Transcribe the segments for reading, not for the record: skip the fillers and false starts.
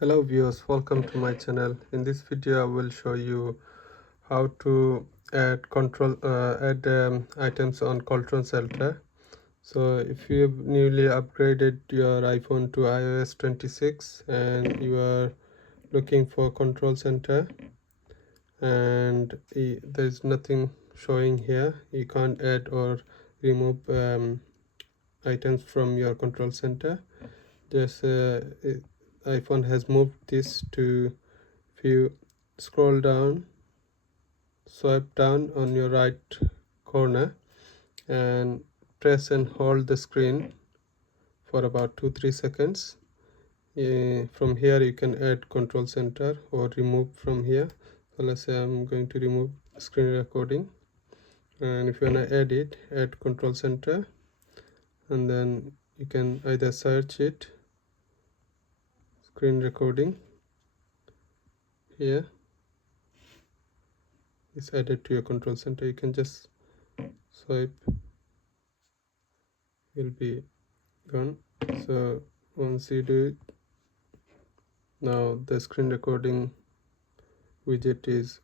Hello viewers, welcome to my channel. In this video I will show you how to add items on control center. So if you've newly upgraded your iPhone to iOS 26 and you are looking for control center and there's nothing showing here, you can't add or remove items from your control center. Just iPhone has moved this to, if you scroll down, swipe down on your right corner and press and hold the screen for about 2-3 seconds. From here you can add control center or remove from here. So let's say I'm going to remove screen recording, and if you want to add it, add control center, and then you can either search it, screen recording. Here is added to your control center. You can just swipe, will be gone. So once you do it, now the screen recording widget is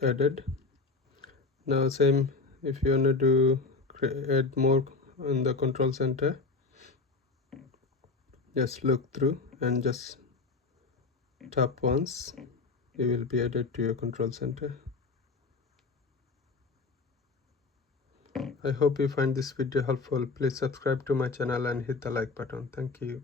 added. Now same, if you want to do add more on the control center, just look through and just tap once, it will be added to your control center. I hope you find this video helpful. Please subscribe to my channel and hit the like button. Thank you.